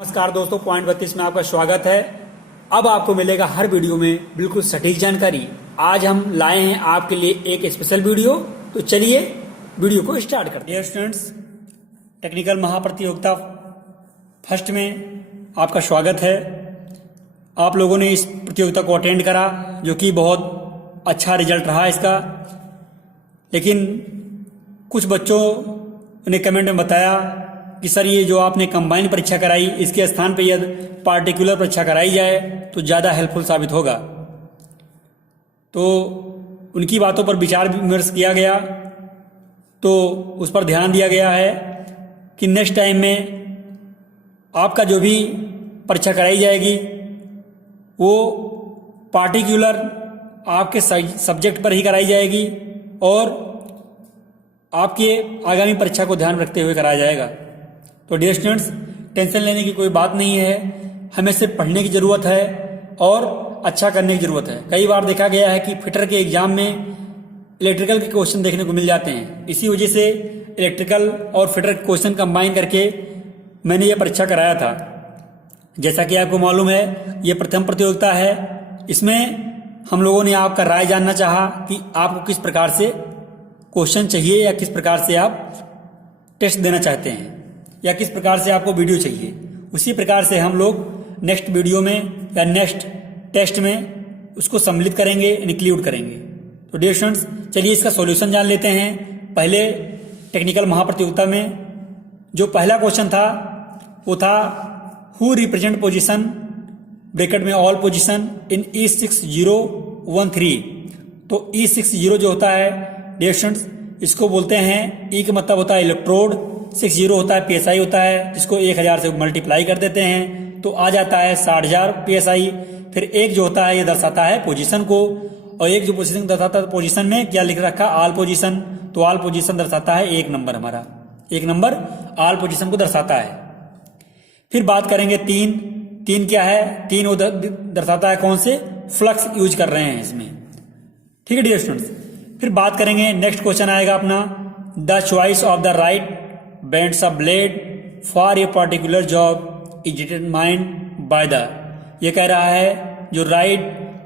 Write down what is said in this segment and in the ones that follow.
नमस्कार दोस्तों, पॉइंट 32 में आपका स्वागत है। अब आपको मिलेगा हर वीडियो में बिल्कुल सटीक जानकारी। आज हम लाए हैं आपके लिए एक स्पेशल वीडियो, तो चलिए वीडियो को स्टार्ट करते हैं। स्टूडेंट्स, टेक्निकल महाप्रतियोगिता फर्स्ट में आपका स्वागत है। आप लोगों ने इस प्रतियोगिता को अटेंड करा, जो कि बहुत अच्छा रिजल्ट रहा इसका। लेकिन कुछ बच्चों ने कमेंट में बताया कि सर, ये जो आपने कंबाइन परीक्षा कराई, इसके स्थान पे यदि पार्टिकुलर परीक्षा कराई जाए तो ज़्यादा हेल्पफुल साबित होगा। तो उनकी बातों पर विचार विमर्श किया गया, तो उस पर ध्यान दिया गया है कि नेक्स्ट टाइम में आपका जो भी परीक्षा कराई जाएगी वो पार्टिकुलर आपके सब्जेक्ट पर ही कराई जाएगी और आपके आगामी परीक्षा को ध्यान रखते हुए कराया जाएगा। तो डियर स्टूडेंट्स, टेंशन लेने की कोई बात नहीं है। हमें सिर्फ पढ़ने की ज़रूरत है और अच्छा करने की ज़रूरत है। कई बार देखा गया है कि फिटर के एग्जाम में इलेक्ट्रिकल के क्वेश्चन देखने को मिल जाते हैं। इसी वजह से इलेक्ट्रिकल और फिटर के क्वेश्चन कंबाइन करके मैंने ये परीक्षा कराया था। जैसा कि आपको मालूम है, ये प्रथम प्रतियोगिता है। इसमें हम लोगों ने आपका राय जानना चाहा कि आपको किस प्रकार से क्वेश्चन चाहिए या किस प्रकार से आप टेस्ट देना चाहते हैं या किस प्रकार से आपको वीडियो चाहिए। उसी प्रकार से हम लोग नेक्स्ट वीडियो में या नेक्स्ट टेस्ट में उसको सम्मिलित करेंगे, इंक्लूड करेंगे। तो डियर स्टूडेंट्स, चलिए इसका सॉल्यूशन जान लेते हैं। पहले टेक्निकल महाप्रतियोगिता में जो पहला क्वेश्चन था वो था हु रिप्रेजेंट पोजीशन ब्रैकेट में ऑल पोजीशन इन E6013। तो E60 जो होता है डियर स्टूडेंट्स, इसको बोलते हैं, ई का मतलब होता है इलेक्ट्रोड, 60 होता है PSI होता है, जिसको 1000 से मल्टीप्लाई कर देते हैं तो आ जाता है 60,000 PSI। फिर एक जो होता है ये दर्शाता है पोजीशन को, और एक जो पोजीशन दर्शाता है, पोजीशन में क्या लिख रखा, ऑल पोजीशन। तो ऑल पोजीशन दर्शाता है एक नंबर, हमारा एक नंबर ऑल पोजीशन को दर्शाता है। फिर बात करेंगे तीन क्या है, तीन वो दर्शाता है कौन से फ्लक्स यूज कर रहे हैं इसमें। ठीक है डियर स्टूडेंट्स। फिर बात करेंगे, नेक्स्ट क्वेश्चन आएगा अपना, the choice of the right bands of blade for a particular job is determined by the. ये कह रहा है जो राइट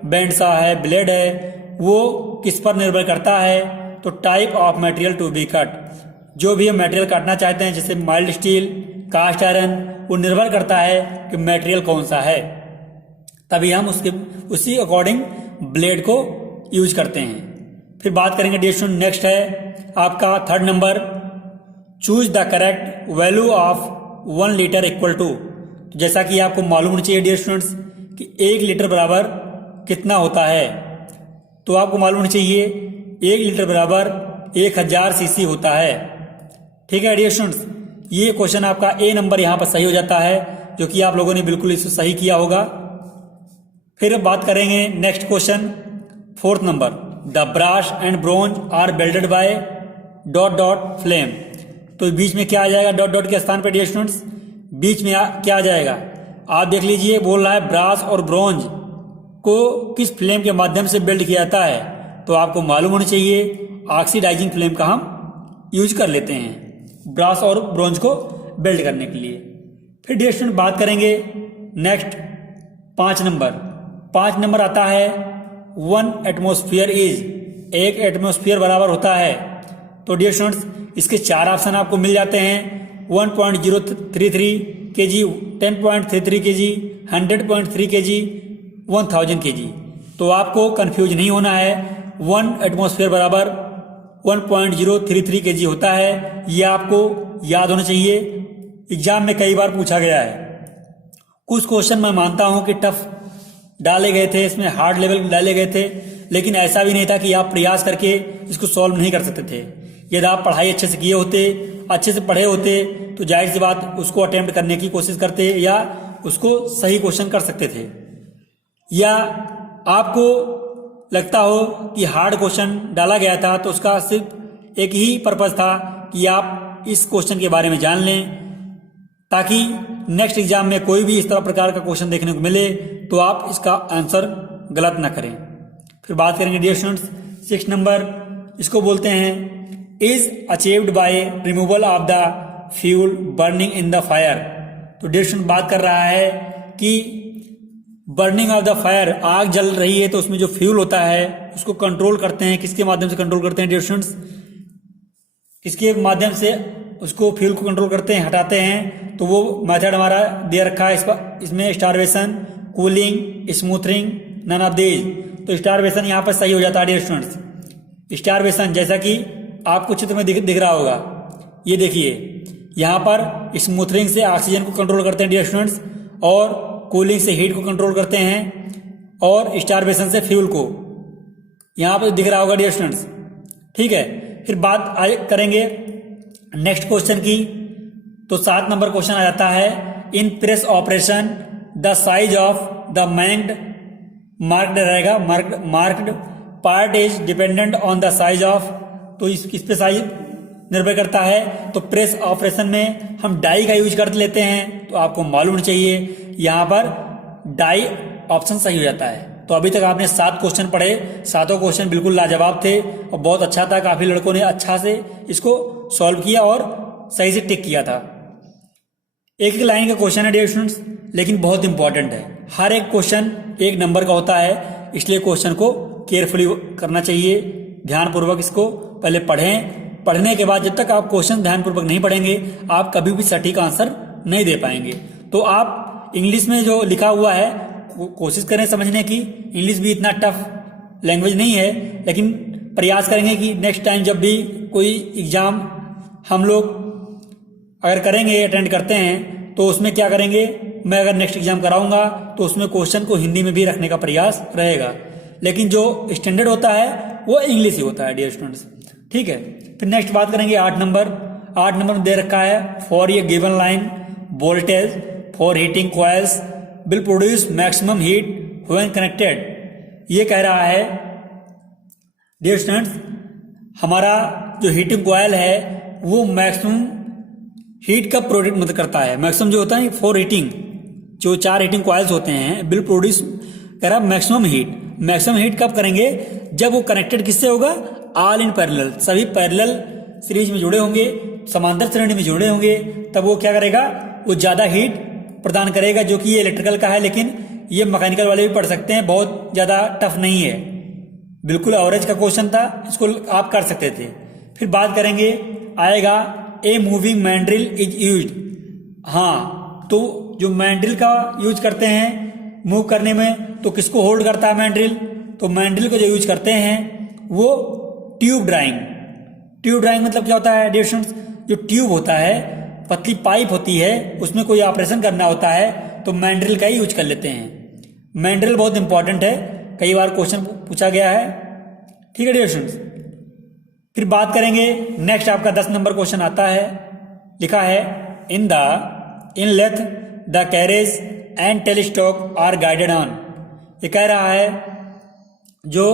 बैंड सा है, ब्लेड है, वो किस पर निर्भर करता है। तो type of material to be cut, जो भी हम मटेरियल काटना चाहते हैं, जैसे माइल्ड स्टील, कास्ट आयरन, वो निर्भर करता है कि मटेरियल कौन सा है, तभी हम उसी अकॉर्डिंग ब्लेड को यूज करते हैं। फिर बात करेंगे डियर स्टूडेंट, नेक्स्ट है आपका third number, choose the correct value of 1 litre equal to. जैसा कि आपको मालूम होना चाहिए डियर स्टूडेंट्स कि 1 लीटर बराबर कितना होता है। तो आपको मालूम होना चाहिए 1 लीटर बराबर 1000 सीसी होता है। ठीक है डियर स्टूडेंट्स, ये क्वेश्चन आपका ए नंबर यहाँ पर सही हो जाता है, जो कि आप लोगों ने बिल्कुल इसे सही किया होगा। फिर बात करेंगे next question, fourth number, the brass and bronze are welded by dot dot flame. तो बीच में क्या आ जाएगा, डॉट डॉट के स्थान पर डियर स्टूडेंट्स बीच में क्या आ जाएगा, आप देख लीजिए। बोल रहा है ब्रास और ब्रोंज को किस फ्लेम के माध्यम से बिल्ड किया जाता है। तो आपको मालूम होना चाहिए ऑक्सीडाइजिंग फ्लेम का हम यूज कर लेते हैं ब्रास और ब्रोंज को बिल्ड करने के लिए। फिर डियर स्टूडेंट बात करेंगे नेक्स्ट 5 नंबर आता है 1 एटमॉस्फेयर इज, 1 एटमॉस्फेयर बराबर होता है। तो डियर स्टूडेंट्स, इसके 4 ऑप्शन आपको मिल जाते हैं, 1.033 kg, 10.33 kg, 100.3 kg, 1000 kg। तो आपको कंफ्यूज नहीं होना है, 1 एटमॉस्फेयर बराबर 1.033 kg होता है, ये आपको याद होना चाहिए। एग्जाम में कई बार पूछा गया है। कुछ क्वेश्चन मैं मानता हूं कि टफ डाले गए थे, इसमें हार्ड लेवल डाले गए थे, लेकिन ऐसा भी नहीं था कि आप प्रयास करके इसको सॉल्व नहीं कर सकते थे। यदि आप पढ़ाई अच्छे से किए होते, अच्छे से पढ़े होते, तो जाहिर सी बात उसको अटेम्प्ट करने की कोशिश करते या उसको सही क्वेश्चन कर सकते थे। या आपको लगता हो कि हार्ड क्वेश्चन डाला गया था, तो उसका सिर्फ एक ही पर्पज था कि आप इस क्वेश्चन के बारे में जान लें, ताकि नेक्स्ट एग्जाम में कोई भी इस तरह प्रकार का क्वेश्चन देखने को मिले तो आप इसका आंसर गलत ना करें। फिर बात करेंगे डियर स्टूडेंट्स 6 नंबर, इसको बोलते हैं is achieved by removal of the fuel burning in the fire. तो डियर स्टूडेंट बात कर रहा है कि बर्निंग ऑफ द फायर, आग जल रही है तो उसमें जो फ्यूल होता है उसको कंट्रोल करते हैं, किसके माध्यम से कंट्रोल करते हैं डियर स्टूडेंट्स, किसके माध्यम से उसको फ्यूल को कंट्रोल करते हैं, हटाते हैं। तो वो मेथड हमारा दे रखा है इसमें starvation, cooling, smoothening, none of these. तो स्टारवेशन यहाँ पर सही हो जाता है डियर स्टूडेंट्स। स्टारवेशन जैसा कि आपको चित्र में दिख रहा होगा, ये देखिए यहाँ पर स्मूथनिंग से ऑक्सीजन को कंट्रोल करते हैं डियर स्टूडेंट्स, और कूलिंग से हीट को कंट्रोल करते हैं, और स्टारवेशन से फ्यूल को, यहाँ पर दिख रहा होगा डियर स्टूडेंट्स। ठीक है, फिर बात करेंगे नेक्स्ट क्वेश्चन की। तो 7 नंबर क्वेश्चन आ जाता है, in press operation the size of the marked रहेगा, marked part is dependent on the size of. तो इस पे साइज निर्भर करता है। तो प्रेस ऑपरेशन में हम डाई का यूज कर लेते हैं, तो आपको मालूम चाहिए यहाँ पर डाई ऑप्शन सही हो जाता है। तो अभी तक आपने 7 क्वेश्चन पढ़े, 7 क्वेश्चन बिल्कुल लाजवाब थे और बहुत अच्छा था। काफी लड़कों ने अच्छा से इसको सॉल्व किया और सही से टिक किया था। एक एक लाइन का क्वेश्चन है डियर स्टूडेंट्स, लेकिन बहुत इंपॉर्टेंट है। हर एक क्वेश्चन 1 नंबर का होता है, इसलिए क्वेश्चन को केयरफुली करना चाहिए, ध्यानपूर्वक इसको पहले पढ़ें। पढ़ने के बाद जब तक आप क्वेश्चन ध्यानपूर्वक नहीं पढ़ेंगे, आप कभी भी सटीक आंसर नहीं दे पाएंगे। तो आप इंग्लिश में जो लिखा हुआ है कोशिश करें समझने की। इंग्लिश भी इतना टफ लैंग्वेज नहीं है, लेकिन प्रयास करेंगे कि नेक्स्ट टाइम जब भी कोई एग्जाम हम लोग अगर करेंगे, अटेंड करते हैं, तो उसमें क्या करेंगे, मैं अगर नेक्स्ट एग्जाम कराऊंगा तो उसमें क्वेश्चन को हिंदी में भी रखने का प्रयास रहेगा, लेकिन जो स्टैंडर्ड होता है वो इंग्लिश ही होता है डियर स्टूडेंट्स। ठीक है, फिर नेक्स्ट बात करेंगे 8 नंबर। 8 नंबर में दे रखा है, for a given line voltage for heating coils will produce maximum heat when connected. ये कह रहा है डियर स्टूडेंट्स, हमारा जो हीटिंग कॉइल है वो मैक्सिमम हीट का प्रोड्यूस मतलब करता है। मैक्सिमम जो होता है फॉर हीटिंग, जो 4 हीटिंग कॉइल्स होते हैं विल प्रोड्यूस, कह रहा मैक्सिमम हीट। मैक्सिमम हीट कब करेंगे, जब वो कनेक्टेड किससे होगा, ऑल इन पैरेलल, सभी पैरेलल सीरीज में जुड़े होंगे, समांतर श्रेणी में जुड़े होंगे, तब वो क्या करेगा, वो ज्यादा हीट प्रदान करेगा। जो कि ये इलेक्ट्रिकल का है, लेकिन ये मैकेनिकल वाले भी पढ़ सकते हैं, बहुत ज्यादा टफ नहीं है, बिल्कुल एवरेज का क्वेश्चन था, इसको आप कर सकते थे। फिर बात करेंगे आएगा a moving mandrill is used. हाँ, तो जो मैंड्रिल का यूज करते हैं मूव करने में, तो किसको होल्ड करता है मैंड्रिल, तो मैंड्रिल को जो यूज करते हैं वो ट्यूब ड्राइंग। ट्यूब ड्राइंग मतलब क्या होता है डियर स्टूडेंट्स, जो ट्यूब होता है, पतली पाइप होती है, उसमें कोई ऑपरेशन करना होता है तो मैंड्रिल का ही यूज कर लेते हैं। मैंड्रिल बहुत इंपॉर्टेंट है, कई बार क्वेश्चन पूछा गया है। ठीक है डियर स्टूडेंट्स, फिर बात करेंगे नेक्स्ट आपका 10 नंबर क्वेश्चन आता है, लिखा है in lathe the carriage and tailstock are guided on. ये कह रहा है जो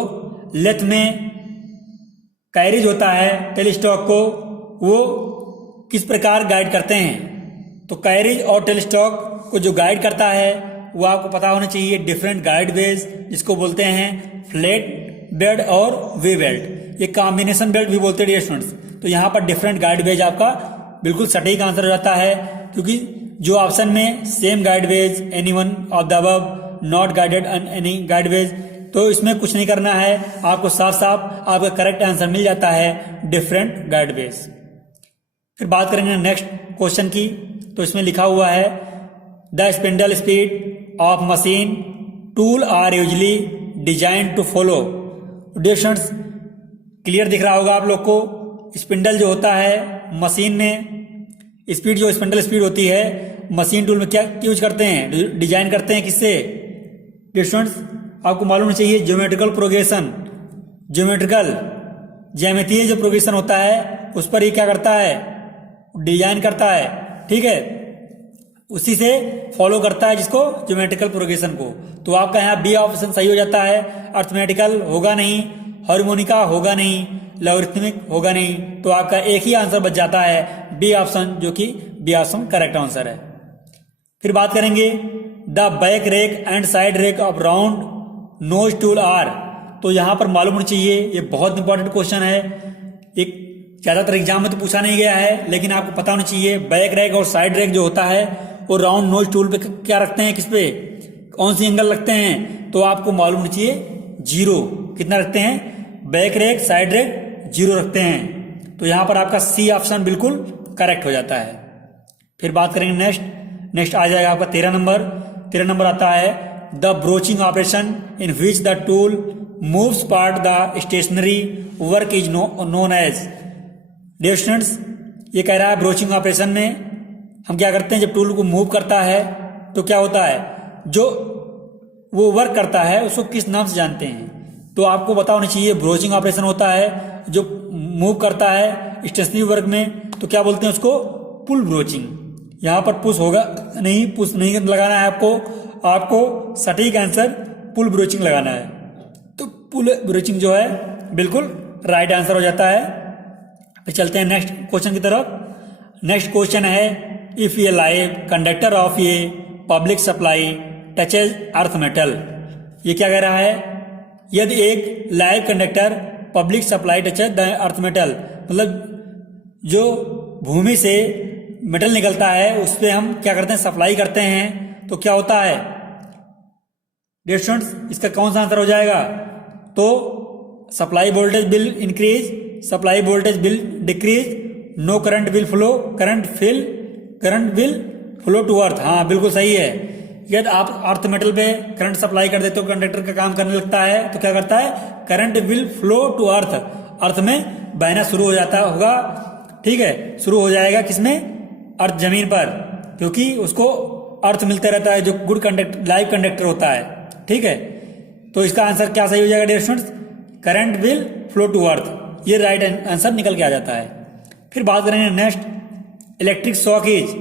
लेथ में कैरेज होता है टेलीस्टॉक को, वो किस प्रकार गाइड करते हैं। तो कैरेज और टेलीस्टॉक को जो गाइड करता है वो आपको पता होना चाहिए, डिफरेंट गाइड वेज, जिसको बोलते हैं फ्लैट बेल्ट और वे बेल्ट, ये कॉम्बिनेशन बेल्ट भी बोलते हैं डियर स्टूडेंट्स। तो यहाँ पर डिफरेंट गाइड वेज आपका बिल्कुल सटीक आंसर हो जाता है, क्योंकि जो ऑप्शन में same guide ways, any one of the above, not guided any guide ways, तो इसमें कुछ नहीं करना है, आपको साफ साफ आपका करेक्ट आंसर मिल जाता है, डिफरेंट गाइड वेज। फिर बात करेंगे नेक्स्ट क्वेश्चन की। तो इसमें लिखा हुआ है the spindle speed of machine tool are usually design to follow. Dear students, clear दिख रहा होगा आप लोग को, स्पिंडल जो होता है मशीन में, स्पीड जो स्पिंडल स्पीड होती है मशीन टूल में क्या यूज करते हैं, डिजाइन करते हैं किससे। डियर स्टूडेंट्स, आपको मालूम होना चाहिए ज्योमेट्रिकल प्रोग्रेशन, ज्योमेट्रिकल ज्यामितीय जो प्रोग्रेशन होता है उस पर ये क्या करता है, डिजाइन करता है। ठीक है, उसी से फॉलो करता है जिसको, ज्योमेट्रिकल प्रोग्रेशन को। तो आपका यहाँ बी ऑप्शन सही हो जाता है, अर्थमेटिकल होगा नहीं, हार्मोनिका होगा नहीं, लॉगरिथमिक होगा नहीं, तो आपका एक ही आंसर बच जाता है बी ऑप्शन, जो कि बी ऑप्शन करेक्ट आंसर है। फिर बात करेंगे the back rake and side rake of round nose tool are. तो यहां पर मालूम होना चाहिए, ये बहुत इंपॉर्टेंट क्वेश्चन है, एक ज्यादातर एग्जाम में तो पूछा नहीं गया है, लेकिन आपको पता होना चाहिए बैक रैक और साइड रैक जो होता है और राउंड नोज टूल पे क्या रखते हैं, किस पे कौन सी एंगल रखते हैं, तो आपको मालूम होना चाहिए 0 कितना रखते हैं, बैक रेक साइड रेक 0 रखते हैं। तो यहाँ पर आपका सी ऑप्शन बिल्कुल करेक्ट हो जाता है। फिर बात करेंगे नेक्स्ट आ जाएगा आपका 13 नंबर आता है the broaching operation in which the tool moves part the stationary work is known as. Dear students, ये कह रहा है ब्रोचिंग ऑपरेशन में हम क्या करते हैं, जब टूल को मूव करता है तो क्या होता है, जो वो वर्क करता है उसको किस नाम से जानते हैं, तो आपको पता होना चाहिए ब्रोचिंग ऑपरेशन होता है जो मूव करता है स्टेशनरी वर्क में, तो क्या बोलते हैं उसको, पुल ब्रोचिंग। यहाँ पर पुश नहीं लगाना है आपको सटीक आंसर पुल ब्रोचिंग लगाना है। तो पुल ब्रोचिंग जो है बिल्कुल राइट आंसर हो जाता है। फिर चलते हैं नेक्स्ट क्वेश्चन की तरफ। नेक्स्ट क्वेश्चन है if A live conductor of a public supply touches earth metal. ये क्या कह रहा है, यदि एक live conductor public supply touches the earth metal, मतलब जो भूमि से मेटल निकलता है उस पर हम क्या करते हैं, सप्लाई करते हैं, तो क्या होता है डियर स्टूडेंट्स, इसका कौन सा आंसर हो जाएगा, तो supply voltage will increase, supply voltage will decrease, no current will flow, current will flow to earth. हाँ बिल्कुल सही है। यदि आप अर्थ मेटल पे करंट सप्लाई कर देते हो, कंडक्टर का काम करने लगता है, तो क्या करता है, current will flow to earth, earth में बहना शुरू हो जाता होगा, ठीक है, शुरू हो जाएगा किसमें, अर्थ जमीन पर, क्योंकि उसको अर्थ मिलता रहता है जो गुड कंडक्टर लाइव कंडक्टर होता है, ठीक है। तो इसका आंसर क्या सही हो जाएगा dear students, current will flow to earth, ये राइट आंसर निकल के आ जाता है। फिर बात करेंगे नेक्स्ट इलेक्ट्रिक शॉकेज।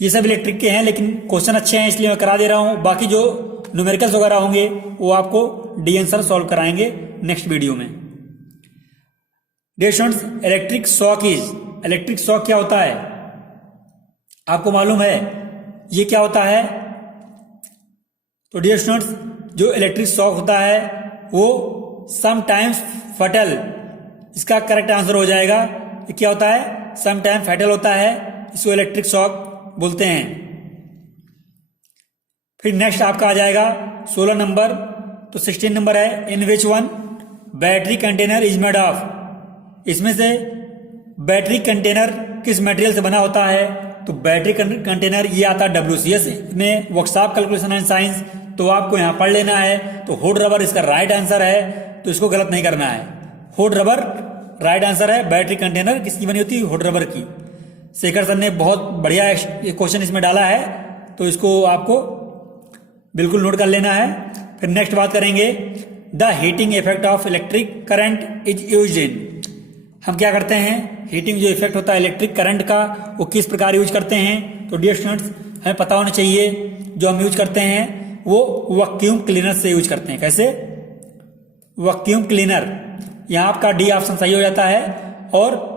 ये सब इलेक्ट्रिक के हैं लेकिन क्वेश्चन अच्छे हैं इसलिए मैं करा दे रहा हूं, बाकी जो न्यूमेरिकल्स वगैरह होंगे वो आपको डी आंसर सॉल्व कराएंगे नेक्स्ट वीडियो में। Dear students, electric shocks, electric shock क्या होता है आपको मालूम है, ये क्या होता है, तो डियर स्टूडेंट्स जो इलेक्ट्रिक शॉक होता है वो समटाइम्स फैटल, इसका करेक्ट आंसर हो जाएगा, ये क्या होता है, समटाइम फैटल होता है, इसको इलेक्ट्रिक शॉक बोलते हैं। फिर नेक्स्ट आपका आ जाएगा 16 नंबर, तो 16 नंबर है in which one battery container is made of, इसमें से बैटरी कंटेनर किस मटेरियल से बना होता है, तो बैटरी कंटेनर ये आता है WCS में वर्कशॉप कैलकुलेशन एंड साइंस, तो आपको यहाँ पढ़ लेना है। तो हुड रबर इसका राइट आंसर है, तो इसको गलत नहीं करना है, हुड रबर राइट आंसर है। बैटरी कंटेनर किसकी बनी होती है, हुड रबर की। शेखर सर ने बहुत बढ़िया क्वेश्चन इसमें डाला है, तो इसको आपको बिल्कुल नोट कर लेना है। फिर नेक्स्ट बात करेंगे the heating effect of electric current is used in, हम क्या करते हैं, हीटिंग जो इफेक्ट होता है इलेक्ट्रिक करंट का वो किस प्रकार यूज करते हैं, तो डियर स्टूडेंट्स हमें पता होना चाहिए जो हम यूज करते हैं वो वैक्यूम क्लीनर से यूज करते हैं। कैसे, वैक्यूम क्लीनर, यहाँ आपका डी ऑप्शन सही हो जाता है। और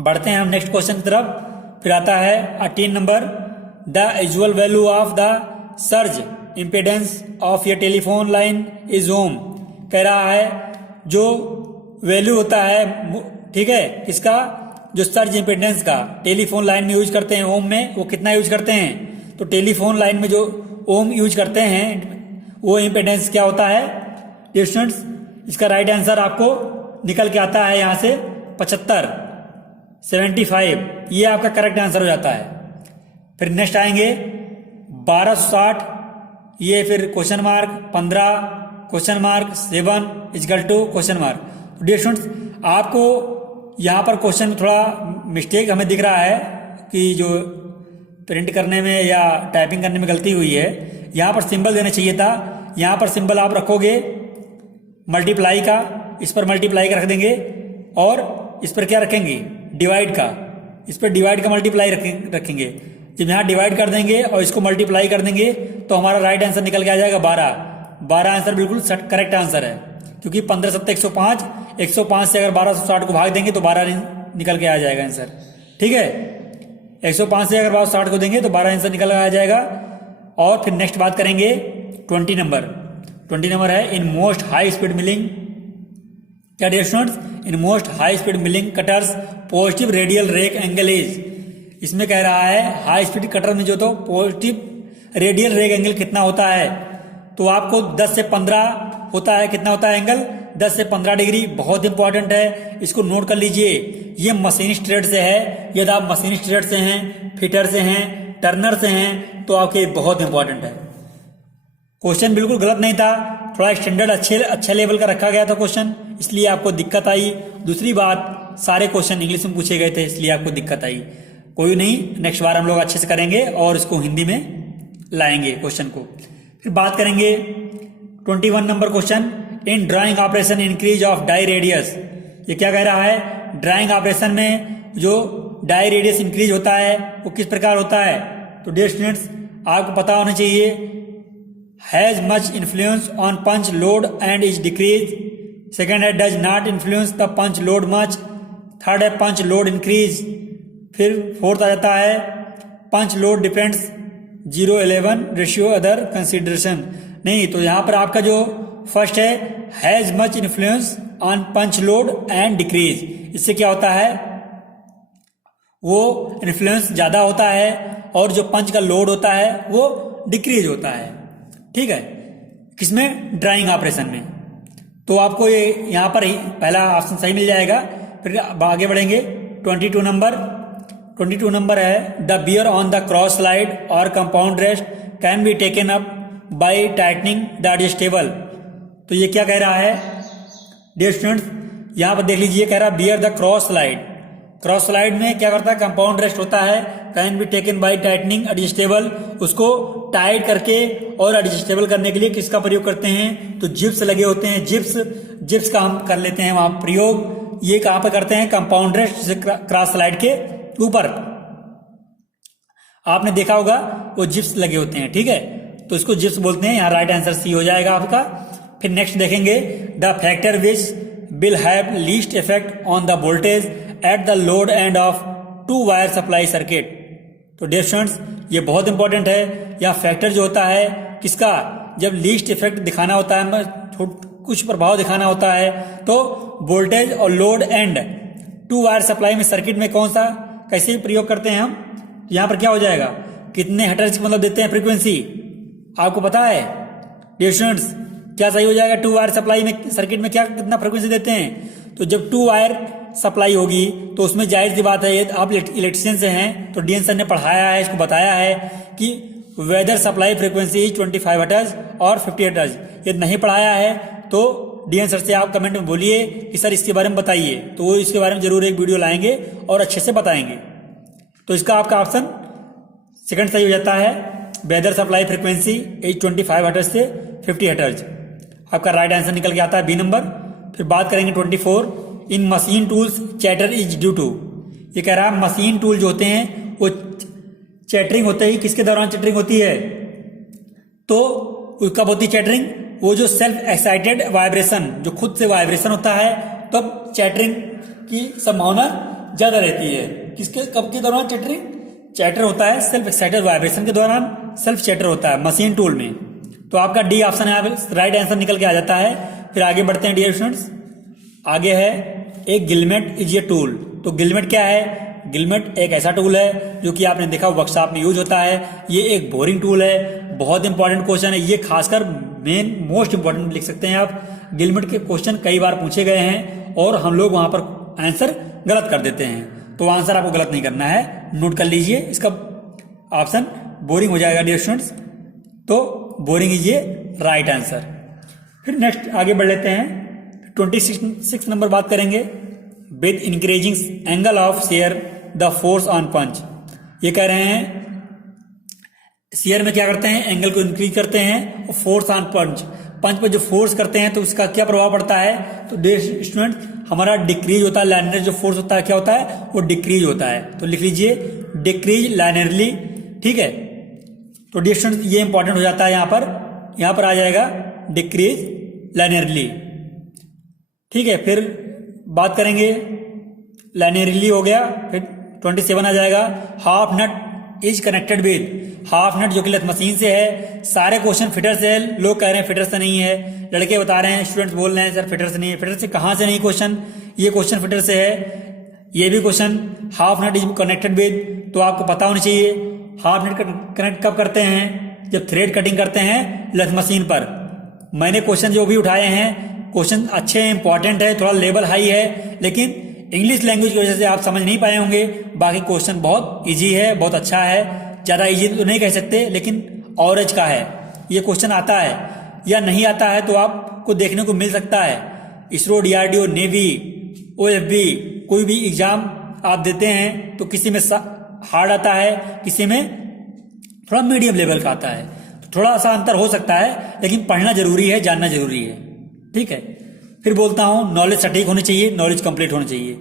बढ़ते हैं हम नेक्स्ट क्वेश्चन की तरफ। फिर आता है 18 number the usual value of the surge impedance of your telephone line is ohm, कह रहा है जो वैल्यू होता है, ठीक है, किसका, जो सर्ज इम्पीडेंस का टेलीफोन लाइन में यूज करते हैं ओम में, वो कितना यूज करते हैं, तो टेलीफोन लाइन में जो ओम यूज करते हैं वो इम्पीडेंस क्या होता है डियर स्टूडेंट्स, इसका राइट आंसर आपको निकल के आता है यहाँ से 75, ये आपका करेक्ट आंसर हो जाता है। फिर नेक्स्ट आएंगे 1260, ये फिर question mark 15 question mark 7 is equal to question mark. Dear students आपको यहाँ पर क्वेश्चन में थोड़ा मिस्टेक हमें दिख रहा है कि जो प्रिंट करने में या टाइपिंग करने में गलती हुई है, यहाँ पर सिंबल देना चाहिए था, यहाँ पर सिंबल आप रखोगे मल्टीप्लाई का, इस पर मल्टीप्लाई का रख देंगे, और इस पर क्या रखेंगे, डिवाइड का, इस पर डिवाइड का मल्टीप्लाई रखेंगे। जब यहाँ डिवाइड कर देंगे और इसको मल्टीप्लाई कर देंगे तो हमारा राइट आंसर निकल के आ जाएगा 12 आंसर बिल्कुल करेक्ट आंसर है, क्योंकि 15 7 105, 105 से अगर 1260 को भाग देंगे तो 12 निकल के आ जाएगा आंसर, ठीक है। 105 से अगर 1260 को देंगे तो 12 आंसर निकल के आ जाएगा। और फिर नेक्स्ट बात करेंगे 20 नंबर है in most high speed milling, dear students, in most high speed milling cutters positive radial rake angle is, इसमें कह रहा है हाई स्पीड कटर में जो तो पॉजिटिव रेडियल रेग एंगल कितना होता है, तो आपको 10 से 15 होता है। कितना होता है एंगल? 10 से 15 डिग्री। बहुत इंपॉर्टेंट है, इसको नोट कर लीजिए। ये मशीनिस्ट ट्रेड से है। यदि आप मशीनिस्ट ट्रेड से हैं, फिटर से हैं, टर्नर से हैं, तो आपके बहुत इंपॉर्टेंट है। क्वेश्चन बिल्कुल गलत नहीं था, थोड़ा स्टैंडर्ड अच्छे लेवल का रखा गया था क्वेश्चन, इसलिए आपको दिक्कत आई। दूसरी बात, सारे क्वेश्चन इंग्लिश में पूछे गए थे, इसलिए आपको दिक्कत आई। कोई नहीं, नेक्स्ट बार हम लोग अच्छे से करेंगे और इसको हिंदी में लाएंगे क्वेश्चन को। फिर बात करेंगे 21 number question, in drawing operation increase of die radius. ये क्या कह रहा है? ड्राइंग ऑपरेशन में जो डाई रेडियस इंक्रीज होता है वो किस प्रकार होता है? तो डियर स्टूडेंट्स, आपको पता होना चाहिए, has much influence on punch load and is decrease. Second है does not influence the punch load much. Third है पंच लोड इंक्रीज। फिर फोर्थ आ जाता है punch load depends 0:11 ratio other consideration. नहीं, तो यहां पर आपका जो फर्स्ट है has much influence on punch load and decrease. इससे क्या होता है? वो इन्फ्लुएंस ज्यादा होता है और जो पंच का लोड होता है वो डिक्रीज होता है। ठीक है, किसमें? ड्राइंग ऑपरेशन में। तो आपको ये यहां पर ही पहला ऑप्शन सही मिल जाएगा। फिर आगे बढ़ेंगे 22 नंबर है the bear on the cross slide और compound rest can be taken up by tightening the adjustable. तो ये क्या कह रहा है डियर स्टूडेंट्स? यहां पर देख लीजिए, कह रहा है bear the cross slide. Cross slide में क्या करता है? कंपाउंड रेस्ट होता है। Can be taken by tightening adjustable, उसको टाइट करके और एडजस्टेबल करने के लिए किसका प्रयोग करते हैं? तो जिप्स लगे होते हैं, जिप्स का हम कर लेते हैं वहां प्रयोग। ये कहां पर करते हैं? कंपाउंड रेस्ट क्रॉस स्लाइड के ऊपर। आपने देखा होगा वो जिप्स लगे होते हैं। ठीक है, तो इसको जिप्स बोलते हैं। यहाँ राइट आंसर सी हो जाएगा आपका। फिर नेक्स्ट देखेंगे the factor which will have least effect on the voltage at the load end of 2 wire supply circuit. तो डियर स्टूडेंट्स, ये बहुत इंपॉर्टेंट है। यहाँ फैक्टर जो होता है किसका? जब लीस्ट इफेक्ट दिखाना होता है, कुछ प्रभाव दिखाना होता है, तो वोल्टेज और लोड एंड 2 वायर सप्लाई में सर्किट में कौन सा कैसे प्रयोग करते हैं हम? यहाँ पर क्या हो जाएगा? कितने हर्ट्ज मतलब देते हैं फ्रीक्वेंसी, आपको पता है डियर स्टूडेंट्स? क्या सही हो जाएगा? 2 वायर सप्लाई में सर्किट में क्या कितना फ्रीक्वेंसी देते हैं? तो जब 2 वायर सप्लाई होगी तो उसमें जाहिर सी बात है, आप इलेक्ट्रिशियन से हैं तो डीएन सर ने पढ़ाया है, इसको बताया है कि वेदर सप्लाई फ्रीक्वेंसी 25 हर्ट्ज और 50 हर्ट्ज। ये नहीं पढ़ाया है तो डीएन सर से आप कमेंट में बोलिए कि सर इसके बारे में बताइए, तो वो इसके बारे में जरूर एक वीडियो लाएंगे और अच्छे से बताएंगे। तो इसका आपका ऑप्शन सेकंड सही हो जाता है, वेदर सप्लाई फ्रीक्वेंसी 25 हर्ट्ज से 50 हर्ट्ज। आपका राइट आंसर निकल के आता है बी नंबर। फिर बात करेंगे 24, in machine tools chatter is due to. ये कह रहा है मशीन टूल जो होते हैं वो चैटरिंग होते ही किसके दौरान चैटरिंग होती है? तो कब होती चैटरिंग? वो जो सेल्फ एक्साइटेड वाइब्रेशन, जो खुद से वाइब्रेशन होता है, तब चैटरिंग की संभावना ज्यादा रहती है। किसके कब के दौरान चैटरिंग? चैटर होता है सेल्फ एक्साइटेड वाइब्रेशन के दौरान, सेल्फ चैटर होता है मशीन टूल में। तो आपका डी ऑप्शन है, राइट आंसर निकल के आ जाता है। फिर आगे बढ़ते हैं डियर स्टूडेंट्स। आगे है एक गिलमेट इज ए टूल। तो गिलमेट क्या है? गिलमेट एक ऐसा टूल है जो कि आपने देखा वर्कशॉप में यूज होता है। ये एक बोरिंग टूल है। बहुत इंपॉर्टेंट क्वेश्चन है ये, खासकर मेन मोस्ट इंपॉर्टेंट लिख सकते हैं आप। गिलमेट के क्वेश्चन कई बार पूछे गए हैं और हम लोग वहां पर आंसर गलत कर देते हैं, तो आंसर आपको गलत नहीं करना है, नोट कर लीजिए। इसका ऑप्शन बोरिंग हो जाएगा डियर स्टूडेंट्स, तो बोरिंग इज ये राइट आंसर। फिर नेक्स्ट आगे बढ़ लेते हैं, 26 नंबर बात करेंगे, with increasing angle of shear the force on punch. ये कह रहे हैं शेयर में क्या करते हैं? एंगल को इंक्रीज करते हैं, और फोर्स ऑन पंच, पंच पर जो फोर्स करते हैं तो उसका क्या प्रभाव पड़ता है? तो डियर स्टूडेंट, हमारा डिक्रीज होता है, लाइनर जो फोर्स होता है क्या होता है? वो डिक्रीज होता है। तो लिख लीजिए डिक्रीज लाइनरली। ठीक है, तो डियर स्टूडेंट ये इंपॉर्टेंट हो जाता है। यहां पर आ जाएगा डिक्रीज लाइनरली। ठीक है, फिर बात करेंगे लाइनरली हो गया। फिर 27 आ जाएगा, half nut is connected with. Half nut जो कि लेथ मशीन से है। सारे क्वेश्चन फिटर से है, लोग कह रहे हैं फिटर से नहीं है, लड़के बता रहे हैं, स्टूडेंट्स बोल रहे हैं सर फिटर से नहीं है। फिटर से कहां से नहीं क्वेश्चन? ये क्वेश्चन फिटर से है। ये भी question half nut is connected with, तो आपको पता होना चाहिए हाफ नेट कनेक्ट कब करते हैं, जब थ्रेड कटिंग करते हैं लेथ मशीन पर। मैंने क्वेश्चन जो भी उठाए हैं, क्वेश्चन अच्छे हैं, इंपॉर्टेंट है, थोड़ा लेवल हाई है, लेकिन इंग्लिश लैंग्वेज की वजह से आप समझ नहीं पाए होंगे। बाकी क्वेश्चन बहुत इजी है, बहुत अच्छा है, ज़्यादा इजी तो नहीं कह सकते, लेकिन एवरेज का है। ये क्वेश्चन आता है या नहीं आता है तो आपको देखने को मिल सकता है। इसरो, डीआरडीओ, नेवी, ओएफबी, कोई भी एग्जाम आप देते हैं तो किसी में हार्ड आता है, किसी में थोड़ा मीडियम लेवल का आता है, तो थोड़ा सा अंतर हो सकता है, लेकिन पढ़ना जरूरी है, जानना जरूरी है। ठीक है, फिर बोलता हूं नॉलेज सटीक होनी चाहिए, नॉलेज कंप्लीट होनी चाहिए।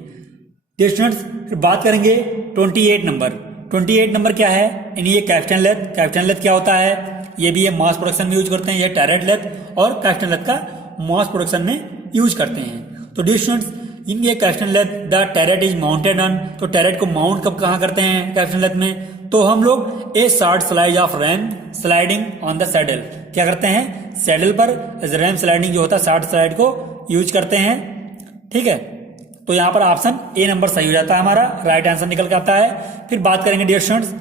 डियर स्टूडेंट्स, फिर बात करेंगे 28 नंबर। 28 नंबर क्या है? यानी ये कैप्स्टन लेथ। कैप्स्टन लेथ क्या होता है? ये भी ये मास प्रोडक्शन में यूज करते हैं, ये टैरेट लेथ और कैप्स्टन लेथ का मास प्रोडक्शन में यूज करते हैं। तो डियर स्टूडेंट्स, इन ये capstan lathe the turret is mounted on, तो टैरेट को माउंट कब कहाँ करते हैं कैप्स्टन लेथ में? तो हम लोग a short slide of ram sliding on the saddle, क्या करते हैं? सैडल पर रैम स्लाइडिंग जो होता है शार्ट स्लाइड को यूज करते हैं। ठीक है, तो यहाँ पर ऑप्शन ए नंबर सही हो जाता है, हमारा राइट आंसर निकल के आता है। फिर बात करेंगे डियर स्टूडेंट्स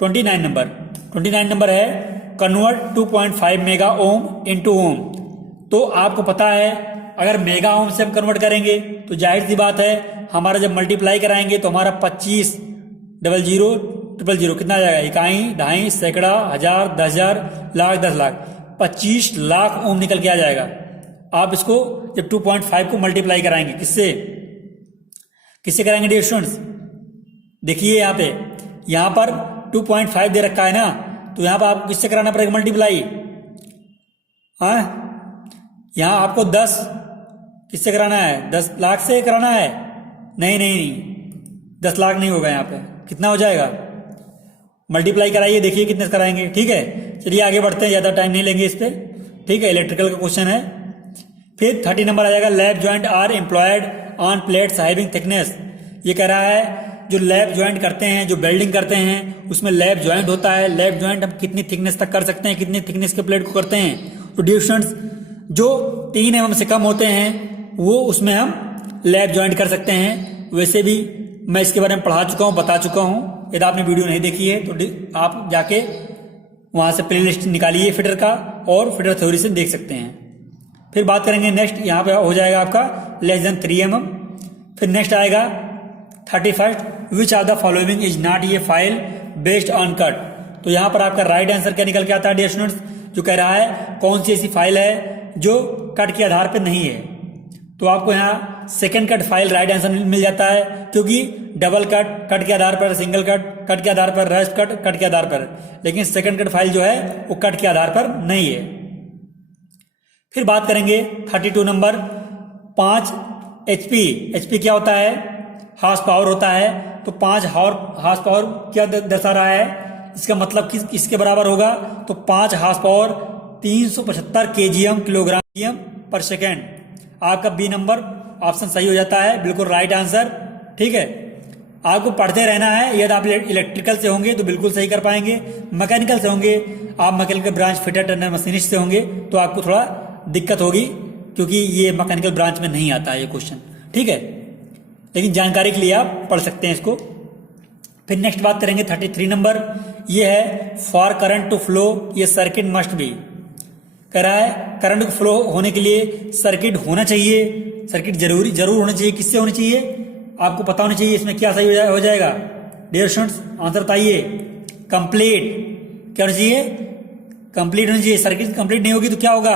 29 नंबर। 29 नंबर है कन्वर्ट 2.5 मेगा ओम इनटू ओम। तो आपको पता है अगर मेगा ओम से हम कन्वर्ट करेंगे तो जाहिर सी बात है हमारा जब मल्टीप्लाई कराएंगे तो हमारा 25 00 000 कितना आ जाएगा? इकाई, ढाई, सैकड़ा, हजार, 10,000, लाख, 10 लाख, 25 लाख ओम निकल के आ जाएगा। आप इसको जब 2.5 को मल्टीप्लाई कराएंगे किससे कराएंगे डियर स्टूडेंट्स? देखिए यहाँ पर 2.5 दे रखा है ना, तो यहाँ पर आपको किससे कराना पड़ेगा मल्टीप्लाई? हाँ, यहाँ आपको 10 किससे कराना है? 10 लाख से कराना है? नहीं, 10 लाख नहीं होगा। यहाँ पे कितना हो जाएगा? मल्टीप्लाई कराइए, देखिए कितने से कराएंगे। ठीक है, चलिए आगे बढ़ते हैं, ज़्यादा टाइम नहीं लेंगे इस पर। ठीक है, इलेक्ट्रिकल का क्वेश्चन है। फिर 30 नंबर आ जाएगा lap joint are employed on plates having thickness. ये कह रहा है जो लैब ज्वाइंट करते हैं, जो वेल्डिंग करते हैं, उसमें लैब ज्वाइंट होता है। लैब ज्वाइंट हम कितनी थिकनेस तक कर सकते हैं, कितनी थिकनेस के प्लेट को करते हैं? तो डियर स्टूडेंट्स, जो 3 mm से कम होते हैं वो उसमें हम लैब ज्वाइंट कर सकते हैं। वैसे भी मैं इसके बारे में पढ़ा चुका हूँ, बता चुका हूँ। यदि आपने वीडियो नहीं देखी है तो आप जाके वहाँ से प्लेलिस्ट निकालिए फिटर का, और फिटर थ्योरी से देख सकते हैं। फिर बात करेंगे नेक्स्ट, यहाँ पे हो जाएगा आपका लेस देन 3 mm। फिर नेक्स्ट आएगा 31 which are the following is not ये फाइल बेस्ड ऑन कट। तो यहाँ पर आपका राइट आंसर क्या निकल के आता है डियर स्टूडेंट्स? जो कह रहा है कौन सी ऐसी फाइल है जो कट के आधार पर नहीं है। तो आपको यहाँ second cut file right answer मिल जाता है, क्योंकि डबल कट के आधार पर, सिंगल कट के आधार पर, रेस्ट कट के आधार पर, लेकिन सेकंड कट फाइल जो है वो कट के आधार पर नहीं है। फिर बात करेंगे 32 नंबर 5 HP। HP क्या होता है? हॉर्स पावर होता है। तो 5 हॉर्स पावर क्या दर्शा रहा है? इसका मतलब किसके बराबर होगा? तो 5 हॉर्स पावर 375 kgm किलोग्राम पर सेकेंड। आपका बी नंबर ऑप्शन सही हो जाता है, बिल्कुल राइट आंसर। ठीक है, आपको पढ़ते रहना है। यदि आप इलेक्ट्रिकल से होंगे तो बिल्कुल सही कर पाएंगे, मैकेनिकल से होंगे, आप mechanical branch fitter Turner machinist से होंगे तो आपको थोड़ा दिक्कत होगी, क्योंकि ये मैकेनिकल ब्रांच में नहीं आता है ये क्वेश्चन। ठीक है, लेकिन जानकारी के लिए आप पढ़ सकते हैं इसको। फिर नेक्स्ट बात करेंगे 33 नंबर। ये है फॉर करंट टू फ्लो ये सर्किट मस्ट बी। कह रहा है करंट को फ्लो होने के लिए सर्किट होना चाहिए, सर्किट जरूर होना चाहिए। किससे होनी चाहिए? आपको पता होना चाहिए। इसमें क्या सही हो जाएगा डियर स्टूडेंट्स? आंसर बताइए। कंप्लीट। क्या होना चाहिए? कंप्लीट होना चाहिए। सर्किट कंप्लीट नहीं होगी तो क्या होगा?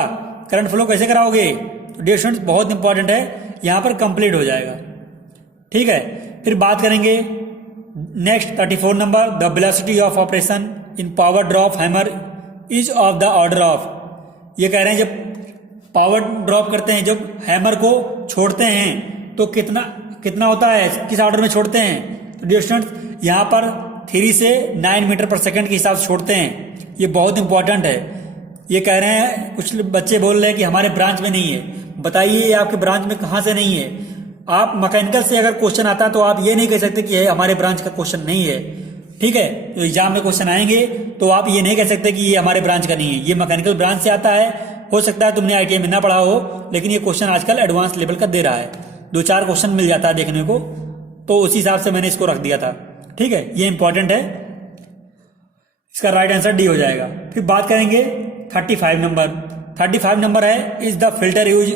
करंट फ्लो कैसे कराओगे? तो डियर स्टूडेंट्स बहुत इंपॉर्टेंट है, यहाँ पर कंप्लीट हो जाएगा। ठीक है, फिर बात करेंगे next 34 number the velocity of operation in power drop hammer is of the order of. ये कह रहे हैं जब पावर ड्रॉप करते हैं, जब हैमर को छोड़ते हैं तो कितना होता है, किस ऑर्डर में छोड़ते हैं? तो डियर स्टूडेंट्स यहाँ पर 3 से 9 मीटर पर सेकंड के हिसाब से छोड़ते हैं। ये बहुत इंपॉर्टेंट है। ये कह रहे हैं, कुछ बच्चे बोल रहे हैं कि हमारे ब्रांच में नहीं है। बताइए आपके ब्रांच में कहाँ से नहीं है? आप मैकेनिकल से अगर क्वेश्चन आता तो आप ये नहीं कह सकते कि हमारे ब्रांच का क्वेश्चन नहीं है। ठीक है, तो एग्जाम में क्वेश्चन आएंगे तो आप ये नहीं कह सकते कि ये हमारे ब्रांच का नहीं है, ये मैकेनिकल ब्रांच से आता है। हो सकता है तुमने ITI में ना पढ़ा हो, लेकिन ये क्वेश्चन आजकल एडवांस लेवल का दे रहा है। 2-4 क्वेश्चन मिल जाता है देखने को, तो उसी हिसाब से मैंने इसको रख दिया था। ठीक है, ये इंपॉर्टेंट है, इसका राइट आंसर डी हो जाएगा। फिर बात करेंगे 35 नंबर। 35 नंबर है is the filter use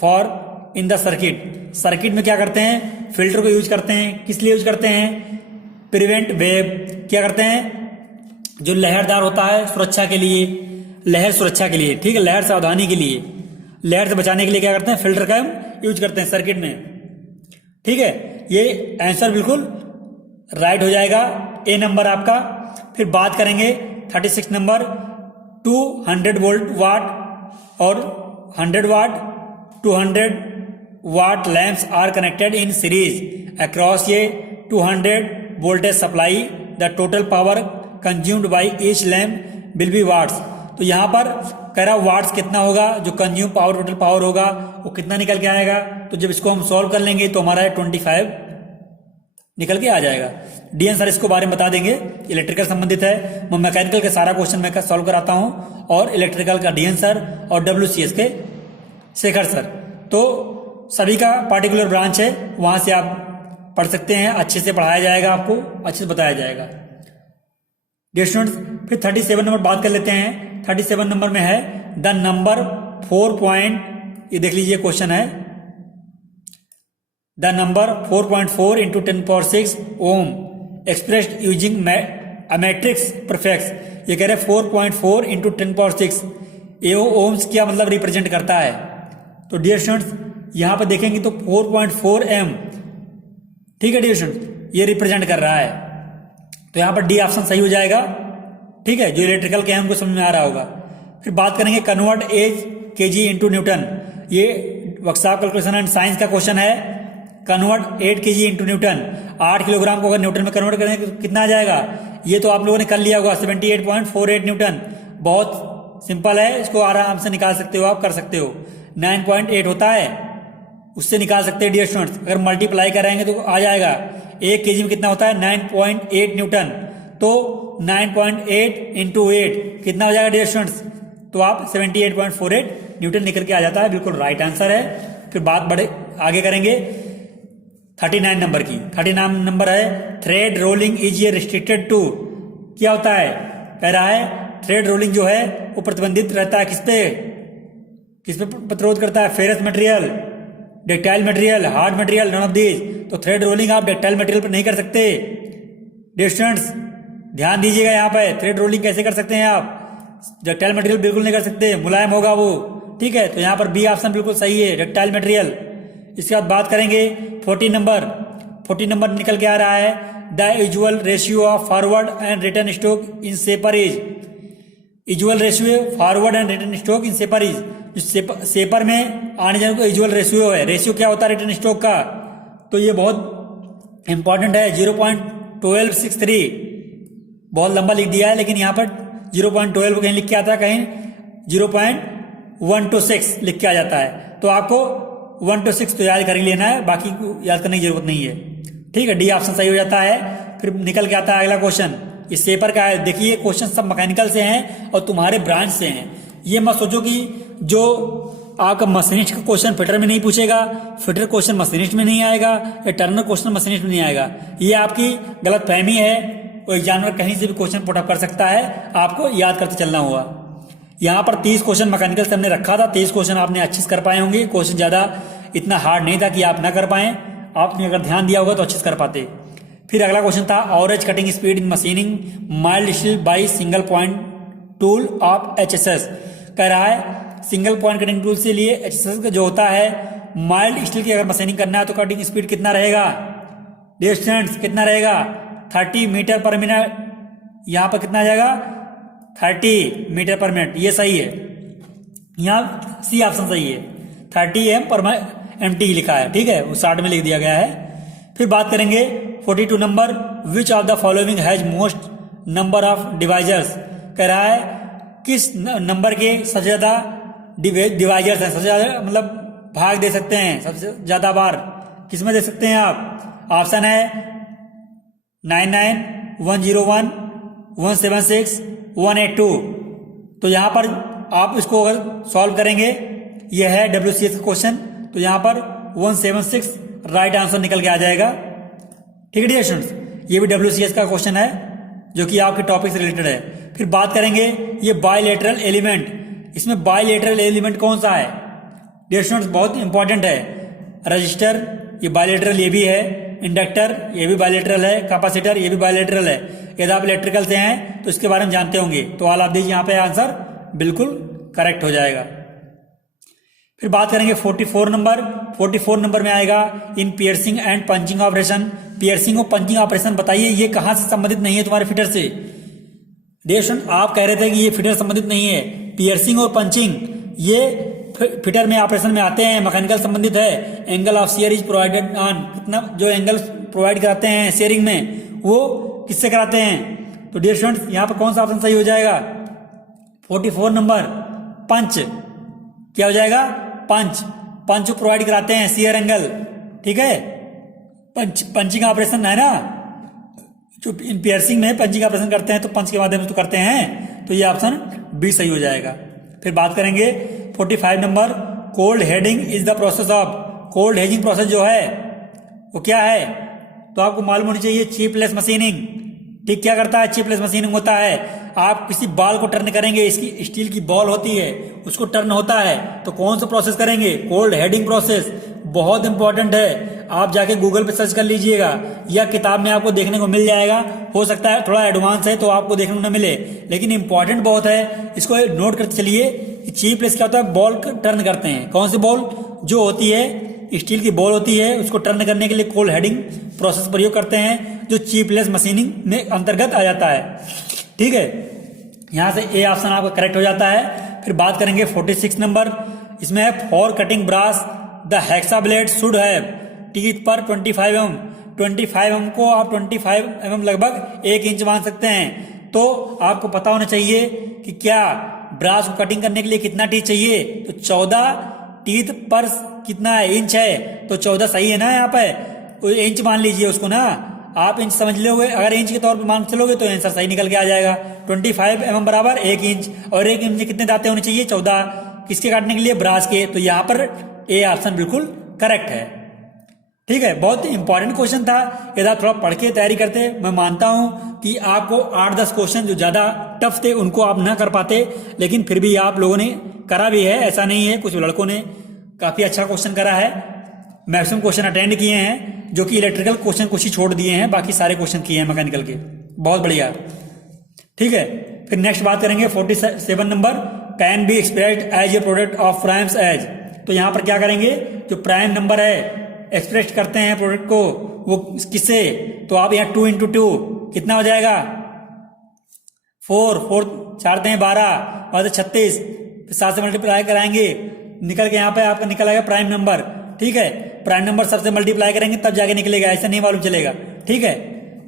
for in the circuit. Circuit में क्या करते हैं, फिल्टर को यूज करते हैं। किस लिए यूज करते हैं, प्रिवेंट वेव, क्या करते हैं, जो लहरदार होता है सुरक्षा के लिए, लहर सुरक्षा के लिए, ठीक है, लहर सावधानी के लिए, लहर से बचाने के लिए क्या करते हैं, फिल्टर का यूज करते हैं सर्किट में, ठीक है। ये आंसर बिल्कुल राइट हो जाएगा, ए नंबर आपका। फिर बात करेंगे 36 नंबर, 200 वोल्ट वाट और 100 watt 200 watt lamps are connected in series across ये 200 voltage supply, the total power consumed by each lamp will be watts. तो यहाँ पर कह रहा वाट्स कितना होगा, जो कंज्यूम पावर टोटल पावर होगा वो कितना निकल के आएगा। तो जब इसको हम सॉल्व कर लेंगे तो हमारा 25 निकल के आ जाएगा। डी आंसर इसको बारे में बता देंगे, इलेक्ट्रिकल संबंधित है। मैं मैकेनिकल के सारा क्वेश्चन मैं सॉल्व कराता हूँ और इलेक्ट्रिकल का डी आंसर और WCS के शेखर सर। तो सभी का पार्टिकुलर ब्रांच है, वहां से आप पढ़ सकते हैं, अच्छे से पढ़ाया जाएगा, आपको अच्छे से बताया जाएगा। डियर स्टूडेंट्स, फिर 37 नंबर बात कर लेते हैं। 37 नंबर में है द नंबर 4 पॉइंट, ये देख लीजिए क्वेश्चन है, the number 4.4 into 10⁶ ohm expressed using metric prefix. ये कह रहे 4.4 इंटू 10⁶ ये ओम्स क्या मतलब रिप्रेजेंट करता है। तो डियर स्टूडेंट्स यहां पर देखेंगे तो 4.4 m, ठीक है डियर स्टूडेंट्स, ये रिप्रेजेंट कर रहा है। तो यहां पर डी ऑप्शन सही हो जाएगा, ठीक है, जो इलेक्ट्रिकल के हैं उनको समझ में आ रहा होगा। फिर बात करेंगे convert as kg into newton. ये वर्कशॉप कैलकुलेशन एंड साइंस का क्वेश्चन है। Convert 8 kg into newton, 8 kilogram को अगर न्यूटन में कन्वर्ट करेंगे तो कितना आ जाएगा। ये तो आप लोगों ने कर लिया होगा, 78.48 न्यूटन। बहुत सिंपल है, इसको आराम से निकाल सकते हो, आप कर सकते हो। 9.8 होता है, उससे निकाल सकते हैं डियर स्टूडेंट्स। अगर मल्टीप्लाई करेंगे तो आ जाएगा 1 kg में कितना होता है 9.8 न्यूटन। तो 9.8 इंटू 8 कितना हो जाएगा डियर स्टूडेंट्स, तो आप 78.48 न्यूटन निकल के आ जाता है, बिल्कुल राइट आंसर है। फिर बात बड़े आगे करेंगे 39 नंबर की। 39 नंबर है थ्रेड रोलिंग इज ये रिस्ट्रिक्टेड टू, क्या होता है, कह रहा है थ्रेड रोलिंग जो है वो प्रतिबंधित रहता है किस पे प्रतिरोध करता है, ferrous material, ductile material, hard material, none of these. तो थ्रेड रोलिंग आप डक्टाइल मटेरियल पर नहीं कर सकते। डियर स्टूडेंट्स ध्यान दीजिएगा, यहाँ पे थ्रेड रोलिंग कैसे कर सकते हैं आप, डक्टाइल मटेरियल बिल्कुल नहीं कर सकते, मुलायम होगा वो, ठीक है। तो यहाँ पर बी ऑप्शन बिल्कुल सही है, डक्टाइल मटेरियल। इसके बाद बात करेंगे 40 नंबर निकल के आ रहा है the usual ratio of forward and return stock in shaper is. Usual ratio forward and return stock in shaper is, जो सेपर में आने जाने का यूजुअल रेशियो है। रेशियो क्या होता है रिटर्न स्टॉक का, तो ये बहुत इंपॉर्टेंट है। 0.1263 बहुत लंबा लिख दिया है, लेकिन यहाँ पर 0.12 कहीं लिख के आता है, कहीं 0.126 लिख के आ जाता है। तो आपको 1 to 6 तो याद कर ही लेना है, बाकी को याद करने की जरूरत नहीं है, ठीक है। डी ऑप्शन सही हो जाता है। फिर निकल के आता है अगला क्वेश्चन, इस पेपर का है। देखिए क्वेश्चन सब मैकेनिकल से हैं और तुम्हारे ब्रांच से हैं। ये मत सोचो कि जो आपका मशीनिस्ट का क्वेश्चन फिटर में नहीं पूछेगा, फिटर क्वेश्चन मशीनिस्ट में नहीं आएगा, या टर्नर क्वेश्चन मशीनिस्ट में नहीं आएगा, ये आपकी गलत फहमी है। कोई जानवर कहीं से भी क्वेश्चन पुटअप कर सकता है, आपको याद करते चलना होगा। यहाँ पर 30 क्वेश्चन मैकेनिकल से हमने रखा था, 30 क्वेश्चन आपने अच्छे से कर पाए होंगे। क्वेश्चन ज्यादा इतना हार्ड नहीं था कि आप ना कर पाए, आपने अगर ध्यान दिया होगा तो अच्छे से कर पाते। फिर अगला क्वेश्चन था average cutting speed in machining mild steel by single point tool of HSS। कह रहा है सिंगल पॉइंट कटिंग टूल से लिए HSS का जो होता है माइल्ड स्टील की अगर मशीनिंग करना है तो कटिंग स्पीड कितना रहेगा डिस्टेंस, कितना रहेगा 30 मीटर पर मिनट। यहाँ पर कितना आ जाएगा 30 मीटर पर मिनट, ये सही है। यहाँ सी ऑप्शन सही है, 30 MT लिखा है, ठीक है, वो 60 में लिख दिया गया है। फिर बात करेंगे 42 number, which of the following has most number of divisors. कह रहा है किस नंबर के सबसे ज्यादा डिवाइजर्स हैं, सबसे ज्यादा मतलब भाग दे सकते हैं, सबसे ज्यादा बार किस में दे सकते हैं आप। ऑप्शन है 99, 101, 176, 182। तो यहां पर आप इसको अगर सॉल्व करेंगे, यह है WCS का क्वेश्चन, तो यहां पर 176 राइट आंसर निकल के आ जाएगा, ठीक है डियर स्टूडेंट्स। ये भी WCS का क्वेश्चन है जो कि आपके टॉपिक से रिलेटेड है। फिर बात करेंगे ये बायलैटरल एलिमेंट, इसमें बायलैटरल एलिमेंट कौन सा है डियर स्टूडेंट्स, बहुत इंपॉर्टेंट है। रजिस्टर ये बायलैटरल ये भी है, इंडक्टर ये भी बायलैटरल है, कैपेसिटर ये भी बायलैटरल है। यदि आप इलेक्ट्रिकल से हैं तो इसके बारे में जानते होंगे, तो ऑल आप दीजिए यहाँ पे आंसर बिल्कुल करेक्ट हो जाएगा। फिर बात करेंगे 44 नंबर। 44 नंबर में आएगा in piercing and punching operation. Piercing और पंचिंग ऑपरेशन बताइए ये कहां से संबंधित नहीं है तुम्हारे फिटर से। देशन आप कह रहे थे कि ये फिटर संबंधित नहीं है, पियर्सिंग और पंचिंग ये फिटर में ऑपरेशन में आते हैं, मैकेनिकल संबंधित है। Angle of share is provided on, कितना जो एंगल प्रोवाइड कराते हैं शेयरिंग में वो किससे कराते हैं। तो डियर स्टूडेंट्स यहाँ पर कौन सा ऑप्शन सही हो जाएगा 44 नंबर पंच, क्या हो जाएगा पंच, पंच प्रोवाइड कराते हैं शेयर एंगल, ठीक है। पंचिंग ऑपरेशन है ना, जो इन पियर्सिंग में पंचिंग ऑपरेशन करते हैं तो पंच के माध्यम से तो करते हैं, तो ये ऑप्शन बी सही हो जाएगा। फिर बात करेंगे 45 number cold heading is the process of. Cold hedging process जो है वो क्या है, तो आपको मालूम होनी चाहिए चिपलेस मशीनिंग। ठीक, क्या करता है चिपलेस मशीनिंग होता है, आप किसी बॉल को टर्न करेंगे, इसकी स्टील की बॉल होती है उसको टर्न होता है, तो कौन सा प्रोसेस करेंगे कोल्ड हेडिंग प्रोसेस। बहुत इंपॉर्टेंट है, आप जाके गूगल पे सर्च कर लीजिएगा या किताब में आपको देखने को मिल जाएगा। हो सकता है थोड़ा एडवांस है तो आपको देखने को न मिले, लेकिन इंपॉर्टेंट बहुत है, इसको नोट करते चलिए। चिपलेस क्या होता है, बॉल टर्न करते हैं, कौन सी बॉल जो होती है स्टील की बॉल होती है उसको टर्न करने के लिए कोल्ड हेडिंग प्रोसेस प्रयोग करते हैं, जो चिपलेस मशीनिंग में अंतर्गत आ जाता है। ठीक है, यहां से ए ऑप्शन आपका करेक्ट हो जाता है। फिर बात करेंगे 46 नंबर, इसमें है for cutting brass the hacksaw blade should have teeth per 25 mm। 25 mm को आप 25 mm लगभग 1 इंच मान सकते हैं। तो आपको पता होना चाहिए कि क्या ब्रास को कटिंग करने के लिए कितना टीथ चाहिए, तो 14 टीथ पर कितना है इंच है, तो 14 सही है ना, यहाँ पे इंच मान लीजिए उसको ना, आप इंच समझ लोगे, अगर इंच के तौर पर मान चलोगे तो आंसर सही निकल के आ जाएगा। 25 mm बराबर 1 इंच, और 1 इंच में कितने दांते होने चाहिए 14, किसके काटने के लिए ब्रास के, तो यहाँ पर ए ऑप्शन बिल्कुल करेक्ट है। ठीक है, बहुत इंपॉर्टेंट क्वेश्चन था, यदि आप थोड़ा पढ़ के तैयारी करते, मैं मानता हूं कि आपको 8-10 क्वेश्चन जो ज्यादा टफ थे उनको आप ना कर पाते, लेकिन फिर भी आप लोगों ने करा भी है, ऐसा नहीं है, कुछ लड़कों ने काफी अच्छा क्वेश्चन करा है, मैक्सिमम क्वेश्चन अटेंड किए हैं, जो कि इलेक्ट्रिकल क्वेश्चन कुछ ही छोड़ दिए हैं, बाकी सारे क्वेश्चन किए हैं मैकेनिकल के, बहुत बढ़िया। ठीक है, फिर नेक्स्ट बात करेंगे 47 number can be expressed as a product of primes as. तो यहां पर क्या करेंगे, जो प्राइम नंबर है एक्सप्रेस करते हैं प्रोडक्ट को, वो किससे, तो आप यहाँ 2 × 2 कितना हो जाएगा 4 4 12 और 36, 7 से मल्टीप्लाई कराएंगे, निकल के यहाँ पे आपका निकल आएगा प्राइम नंबर। ठीक है, प्राइम नंबर सबसे मल्टीप्लाई करेंगे तब जाके निकलेगा, ऐसा नहीं मालूम चलेगा। ठीक है,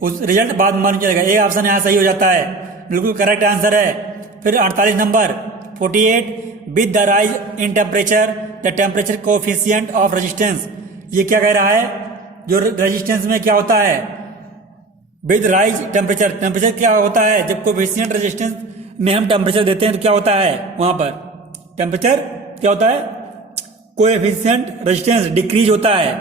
उस रिजल्ट बाद में मालूम चलेगा। एक ऑप्शन यहाँ सही हो जाता है, बिल्कुल करेक्ट आंसर है। फिर 48 number 48 with the rise in temperature the temperature coefficient of resistance. ये क्या कह रहा है, जो रेजिस्टेंस में क्या होता है विद राइज टेम्परेचर, टेम्परेचर क्या होता है, जब कोएफिशिएंट रेजिस्टेंस में हम टेम्परेचर देते हैं तो क्या होता है, वहां पर टेम्परेचर क्या होता है, कोएफिशिएंट रेजिस्टेंस डिक्रीज होता है।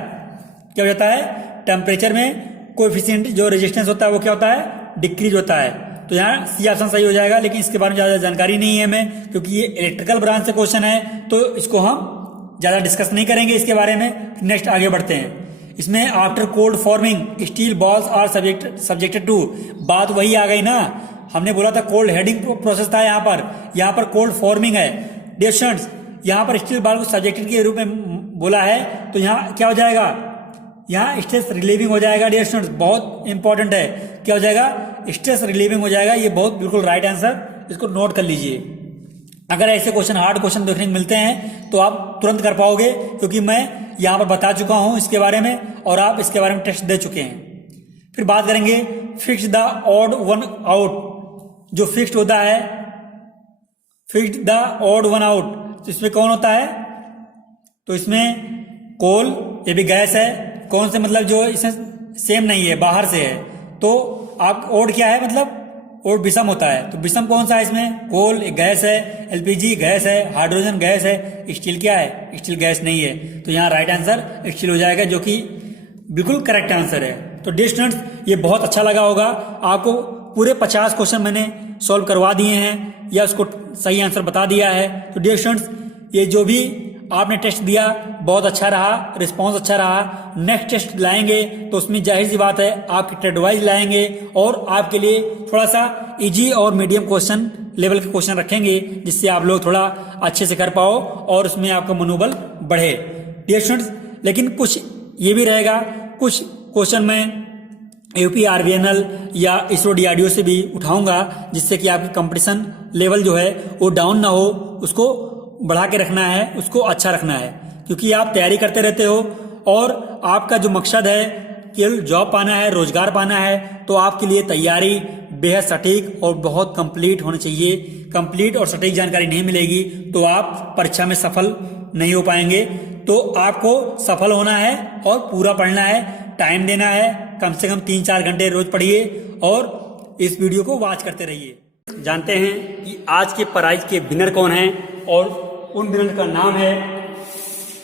क्या हो जाता है, टेम्परेचर में कोएफिशिएंट जो रेजिस्टेंस होता है वो क्या होता है, डिक्रीज होता है। तो यहाँ सी ऑप्शन सही हो जाएगा, लेकिन इसके बारे में ज्यादा जानकारी नहीं है हमें, क्योंकि ये इलेक्ट्रिकल ब्रांच से क्वेश्चन है, तो इसको हम ज्यादा डिस्कस नहीं करेंगे इसके बारे में। नेक्स्ट आगे बढ़ते हैं, इसमें after cold forming steel balls are subjected to, बात वही आ गई ना, हमने बोला था कोल्ड हेडिंग प्रोसेस था, यहाँ पर कोल्ड फॉर्मिंग है। डियर स्टूडेंट्स, यहाँ पर स्टील बॉल को सब्जेक्टेड के रूप में बोला है, तो यहाँ क्या हो जाएगा, यहाँ स्ट्रेस रिलीविंग हो जाएगा। डियर स्टूडेंट्स, बहुत इंपॉर्टेंट है, क्या हो जाएगा, स्ट्रेस रिलीविंग हो जाएगा। ये बहुत बिल्कुल राइट आंसर, इसको नोट कर लीजिए। अगर ऐसे क्वेश्चन हार्ड क्वेश्चन देखने को मिलते हैं तो आप तुरंत कर पाओगे, क्योंकि मैं यहाँ पर बता चुका हूं इसके बारे में और आप इसके बारे में टेस्ट दे चुके हैं। फिर बात करेंगे fix the odd one out, जो फिक्स्ड होता है, fix the odd one out, तो इसमें कौन होता है, तो इसमें कोल, ये भी गैस है, कौन से मतलब जो इसमें सेम नहीं है, बाहर से है, तो आप ओड क्या है, मतलब ओड विषम होता है, तो विषम कौन सा है इसमें, कोल एक गैस है, एलपीजी गैस है, हाइड्रोजन गैस है, स्टील क्या है, स्टील गैस नहीं है, तो यहाँ राइट आंसर स्टील हो जाएगा, जो कि बिल्कुल करेक्ट आंसर है। तो डियर स्टूडेंट्स, ये बहुत अच्छा लगा होगा। आपको पूरे 50 क्वेश्चन मैंने सॉल्व करवा दिए हैं या उसको सही आंसर बता दिया है। तो डियर स्टूडेंट्स, ये जो भी आपने टेस्ट दिया बहुत अच्छा रहा, रिस्पांस अच्छा रहा। नेक्स्ट टेस्ट लाएंगे तो उसमें जाहिर सी बात है आपकी ट्रेड वाइज लाएंगे और आपके लिए थोड़ा सा इजी और मीडियम क्वेश्चन लेवल के क्वेश्चन रखेंगे, जिससे आप लोग थोड़ा अच्छे से कर पाओ और उसमें आपका मनोबल बढ़े। डियर स्टूडेंट्स, लेकिन कुछ ये भी रहेगा, कुछ क्वेश्चन मैं यूपी आरवीएनएल या इसरो डीआरडीओ से भी उठाऊंगा, जिससे कि आपकी कंपटीशन लेवल जो है वो डाउन ना हो, उसको बढ़ा के रखना है, उसको अच्छा रखना है। क्योंकि आप तैयारी करते रहते हो और आपका जो मकसद है केवल जॉब पाना है, रोजगार पाना है, तो आपके लिए तैयारी बेहद सटीक और बहुत कंप्लीट होनी चाहिए। कंप्लीट और सटीक जानकारी नहीं मिलेगी तो आप परीक्षा में सफल नहीं हो पाएंगे। तो आपको सफल होना है और पूरा पढ़ना है, टाइम देना है, कम से कम 3-4 घंटे रोज पढ़िए और इस वीडियो को वॉच करते रहिए। जानते हैं कि आज के प्राइज के विनर कौन हैं और उन विनर का नाम है,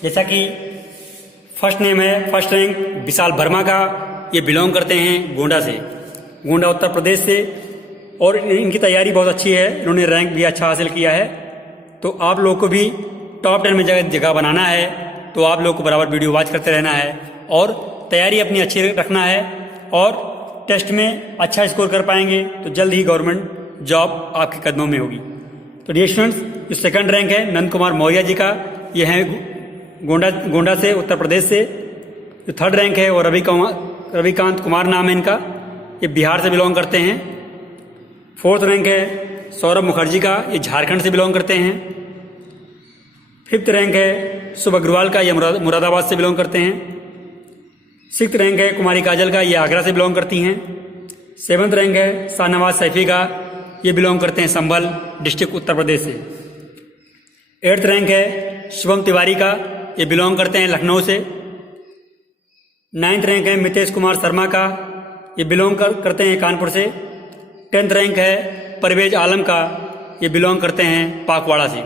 जैसा कि फर्स्ट नेम है, फर्स्ट रैंक विशाल वर्मा का। ये बिलोंग करते हैं गोंडा से, गोंडा उत्तर प्रदेश से, और इनकी तैयारी बहुत अच्छी है, इन्होंने रैंक भी अच्छा हासिल किया है। तो आप लोग को भी टॉप 10 में जगह बनाना है, तो आप लोग को बराबर वीडियो वॉच करते रहना है और तैयारी अपनी अच्छी रखना है और टेस्ट में अच्छा स्कोर कर पाएंगे तो जल्द ही गवर्नमेंट जॉब आपके कदमों में होगी। तो डियर स्टूडेंट्स, जो सेकंड रैंक है नंद कुमार मौर्य जी का, ये है गोंडा से, उत्तर प्रदेश से। जो थर्ड रैंक है वो रविकांत कुमार नाम है इनका, ये बिहार से बिलोंग करते हैं। फोर्थ रैंक है सौरभ मुखर्जी का, ये झारखंड से बिलोंग करते हैं। फिफ्थ रैंक है शुभ अग्रवाल का, ये मुरादाबाद से बिलोंग करते हैं। सिक्स्थ रैंक है कुमारी काजल का, ये आगरा से बिलोंग करती हैं। सेवन्थ रैंक है शाहनवाज सैफी का, ये बिलोंग करते हैं संभल डिस्ट्रिक्ट उत्तर प्रदेश से। एट्थ रैंक है शुभम तिवारी का, ये बिलोंग करते हैं लखनऊ से। नाइन्थ रैंक है मितेश कुमार शर्मा का, ये बिलोंग करते हैं कानपुर से। 10th रैंक है परवेज आलम का, ये बिलोंग करते हैं पाकवाड़ा से,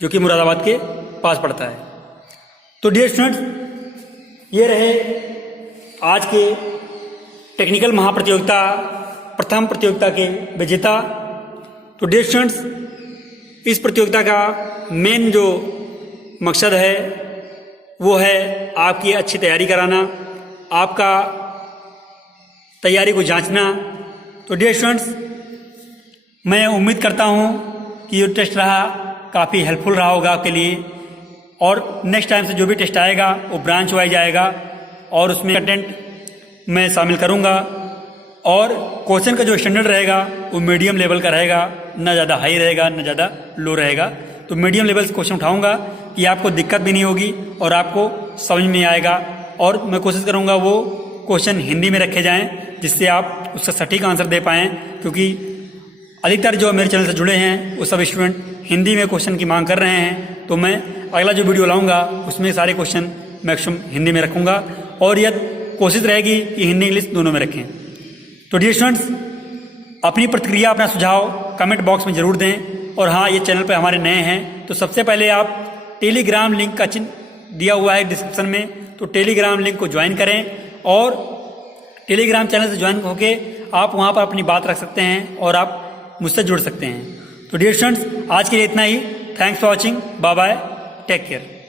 जो कि मुरादाबाद के पास पड़ता है। तो डियर स्टूडेंट्स, ये रहे आज के टेक्निकल महाप्रतियोगिता प्रथम प्रतियोगिता के विजेता। तो डियर स्टूडेंट्स, इस प्रतियोगिता का मेन जो मकसद है वो है आपकी अच्छी तैयारी कराना, आपका तैयारी को जांचना। तो डियर स्टूडेंट्स, मैं उम्मीद करता हूँ कि ये टेस्ट रहा काफ़ी हेल्पफुल रहा होगा आपके लिए, और नेक्स्ट टाइम से जो भी टेस्ट आएगा वो ब्रांच वाइज आएगा और उसमें कंटेंट मैं शामिल करूँगा, और क्वेश्चन का जो स्टैंडर्ड रहेगा वो मीडियम लेवल का रहेगा, ना ज़्यादा हाई रहेगा ना ज़्यादा लो रहेगा। तो मीडियम लेवल से क्वेश्चन उठाऊँगा कि आपको दिक्कत भी नहीं होगी और आपको समझ में आएगा, और मैं कोशिश करूँगा वो क्वेश्चन हिंदी में रखे जाएँ जिससे आप उसका सटीक आंसर दे पाएँ, क्योंकि अधिकतर जो मेरे चैनल से जुड़े हैं वो सब स्टूडेंट हिंदी में क्वेश्चन की मांग कर रहे हैं। तो मैं अगला जो वीडियो लाऊंगा उसमें सारे क्वेश्चन मैक्सिमम हिंदी में रखूंगा, और यह कोशिश रहेगी कि हिंदी इंग्लिश दोनों में रखें। तो डियर स्टूडेंट्स, अपनी प्रतिक्रिया, अपना सुझाव कमेंट बॉक्स में जरूर दें। और हाँ, ये चैनल पर हमारे नए हैं तो सबसे पहले आप टेलीग्राम लिंक का चिन्ह दिया हुआ है डिस्क्रिप्शन में, तो टेलीग्राम लिंक को ज्वाइन करें और टेलीग्राम चैनल से ज्वाइन होकर आप वहाँ पर अपनी बात रख सकते हैं और आप मुझसे जुड़ सकते हैं। तो डियर स्टूडेंट्स, आज के लिए इतना ही। Thanks for watching, bye bye, take care.